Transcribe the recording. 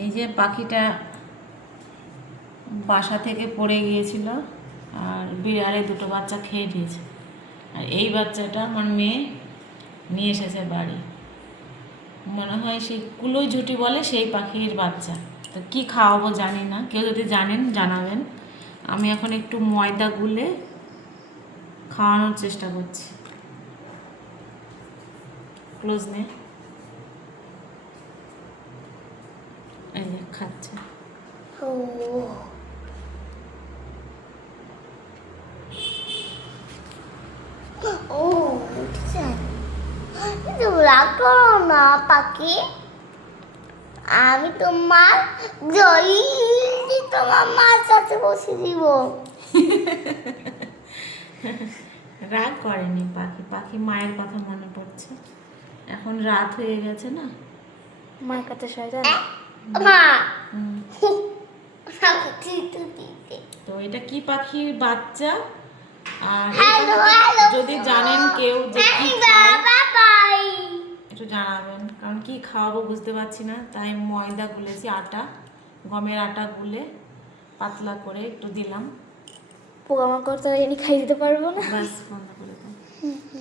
এই যে পাখিটা বাসা থেকে পড়ে গিয়েছিল আর বিড়ালে দুটো বাচ্চা খেয়ে দিয়েছে। আর এই বাচ্চাটা আমার মেয়ে নিয়ে এসেছে বাড়ি, মনে হয় সেই কুলোই ঝুঁটি বলে সেই পাখির বাচ্চা। তো কী খাওয়াবো জানি না, কেউ যদি জানেন জানাবেন। আমি এখন একটু ময়দা গুলে খাওয়ানোর চেষ্টা করছি। ক্লোজ নে, এই যে খাচ্ছে। রাগ করো না পাখি, আমি তোমার জলদি তোমার মার সাথে বসে দিব। রাগ করেনি পাখি, পাখি মায়ের কথা মনে পড়ছে। এখন রাত হয়ে গেছে না, মার কাছে শয়তান মা। তো এটা কি পাখির বাচ্চা? আর হ্যালো যদি জানেন কেউ যে কি খায় একটু জানাবেন, কারণ কি খাওয়াবো বুঝতে পারছি না। তাই ময়দা গুলেছি, আটা, গমের আটা গুলে পাতলা করে একটু দিলাম। পোকামাকড় তো এনে খাই দিতে পারবো না। বাস বন্ধ করে দাও।